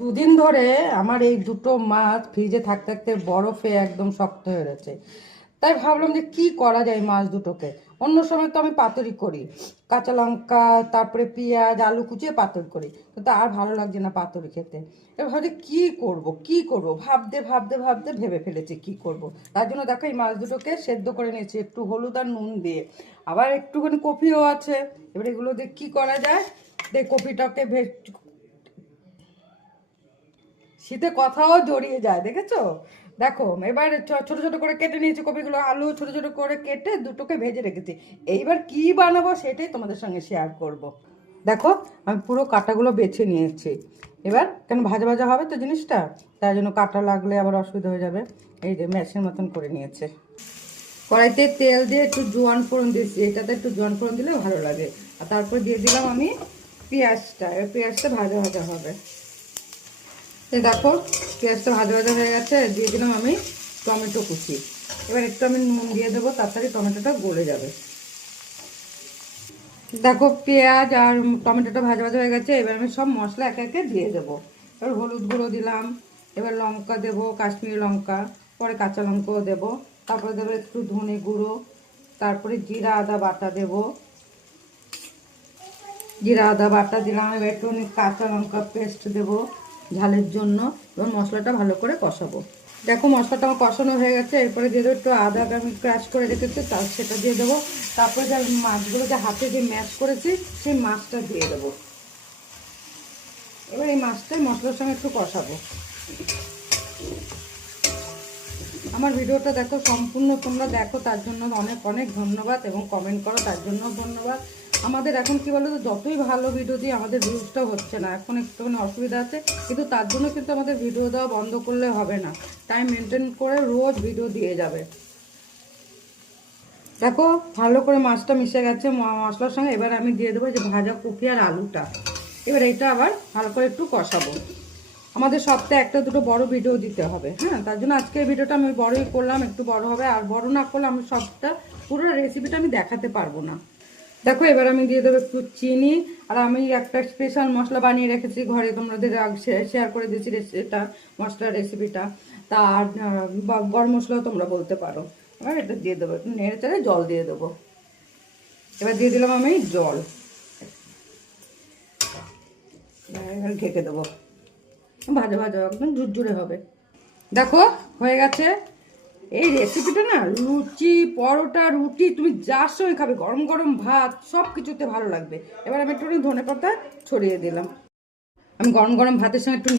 দুদিন ধরে আমার এই দুটো মাছ ফ্রিজে থাকতে থাকতে বরফে একদম শক্ত হয়ে গেছে। তাই ভাবলাম যে কি করা যায় মাছ দুটোকে। অন্য সময় তো আমি পাতুরি করি, কাঁচা লঙ্কা তারপরে পেঁয়াজ আলু কুচিয়ে পাতুরি করি, কিন্তু আর ভালো লাগছে না পাতুরি খেতে। এবার ভাবছি কি করব ভাবতে ভাবতে ভাবতে ভেবে ফেলেছি কি করব। তার জন্য দেখো এই মাছ দুটোকে সেদ্ধ করে নিয়েছি একটু হলুদ আর নুন দিয়ে, আবার একটুখানি কপিও আছে। এবার এগুলো দিয়ে কী করা যায়, দেখ কপিটাকে শীতে কথাও জড়িয়ে যায়, দেখেছো? দেখো এবার ছোট ছোট করে কেটে নিয়েছি কপিগুলো, আলু ছোট ছোট করে কেটে দুটোকে ভেজে রেখেছি। এইবার কি বানাবো সেটাই তোমাদের সঙ্গে শেয়ার করব। দেখো আমি পুরো কাঁটাগুলো বেছে নিয়েছি। এবার কেন ভাজা ভাজা হবে তো জিনিসটা, তাই জন্য কাঁটা লাগলে আবার অসুবিধা হয়ে যাবে। এই যে ম্যাশের মতন করে নিয়েছে। কড়াইতে তেল দিয়ে একটু জোয়ান ফোড়ন দিয়েছি, এটাতে একটু জোয়ান ফোড়ন দিলে ভালো লাগে। আর তারপর দিয়ে দিলাম আমি পেঁয়াজটা, এবার পেঁয়াজটা ভাজা ভাজা হবে। এই দেখো পেঁয়াজটা ভাজা ভাজা হয়ে গেছে, দিয়ে দিলাম আমি টমেটো কুচি। এবার একটু আমি নুন দিয়ে দেবো, তাড়াতাড়ি টমেটোটা গলে যাবে। দেখো পেঁয়াজ আর টমেটোটা ভাজা ভাজা হয়ে গেছে, এবার আমি সব মশলা একে একে দিয়ে দেবো। এবার হলুদ গুঁড়ো দিলাম, এবার লঙ্কা দেবো কাশ্মীরি লঙ্কা, পরে কাঁচা লঙ্কাও দেবো, তারপরে দেবো একটু ধনে গুঁড়ো, তারপরে জিরা আদা বাটা দেবো। জিরা আদা বাটা দিলাম, এবার একটু কাঁচা লঙ্কা পেস্ট দেবো ঝালের জন্য। এবার মশলাটা ভালো করে কষাবো। দেখো মশলাটা আমার কষানো হয়ে গেছে, এরপরে দিয়ে দেবো একটু আদা আমি ক্রাশ করে রেখেছি, সেটা দিয়ে দেবো। তারপরে যে মাছগুলো যে হাতে যে ম্যাশ করেছি সেই মাছটা দিয়ে দেবো। এবার এই মাছটাই মশলার সঙ্গে একটু কষাবো। আমার ভিডিওটা দেখো সম্পূর্ণ তোমরা দেখো, তার জন্য অনেক অনেক ধন্যবাদ, এবং কমেন্ট করো তার জন্য ধন্যবাদ। আমাদের এখন কি বলো তো, যতই ভালো ভিডিও দিই আমাদের ভিউজটা হচ্ছে না, এখন একটুখানি অসুবিধা আছে, কিন্তু তার জন্য কিন্তু আমাদের ভিডিও দেওয়া বন্ধ করলে হবে না। টাইম মেনটেন করে রোজ ভিডিও দিয়ে যাবে। দেখো ভালো করে মাছটা মিশে গেছে মশলার সঙ্গে, এবার আমি দিয়ে দেবো যে ভাজা কপি আর আলুটা। এবার এটা আবার ভালো করে একটু কষাবো। আমাদের সপ্তাহে একটা দুটো বড় ভিডিও দিতে হবে, হ্যাঁ, তার জন্য আজকের ভিডিওটা আমি বড়ই করলাম, একটু বড় হবে, আর বড় না করলে আমি সবটা পুরো রেসিপিটা আমি দেখাতে পারবো না। দেখো এবার আমি দিয়ে দেবো একটু চিনি, আর আমি একটা স্পেশাল মশলা বানিয়ে রেখেছি ঘরে, তোমাদের শেয়ার করে দিয়েছি এটা মশলার রেসিপিটা। তার গরম মশলাও তোমরা বলতে পারো। এবার এটা দিয়ে দেবো, একটু নেড়ে চেড়ে জল দিয়ে দেবো। এবার দিয়ে দিলাম আমি জল, এবার ঢেকে দেবো। ভাজা ভাজা একদম ঝুরঝুরে হবে। দেখো হয়ে গেছে। এই রেসিপিটা না লুচি পরোটা রুটি তুমি যার সঙ্গে খাবে, গরম গরম ভাত সব কিছুতে ভালো লাগবে। এবার আমি একটু ধনেপাতা ছড়িয়ে দিলাম। আমি গরম গরম ভাতের সঙ্গে একটু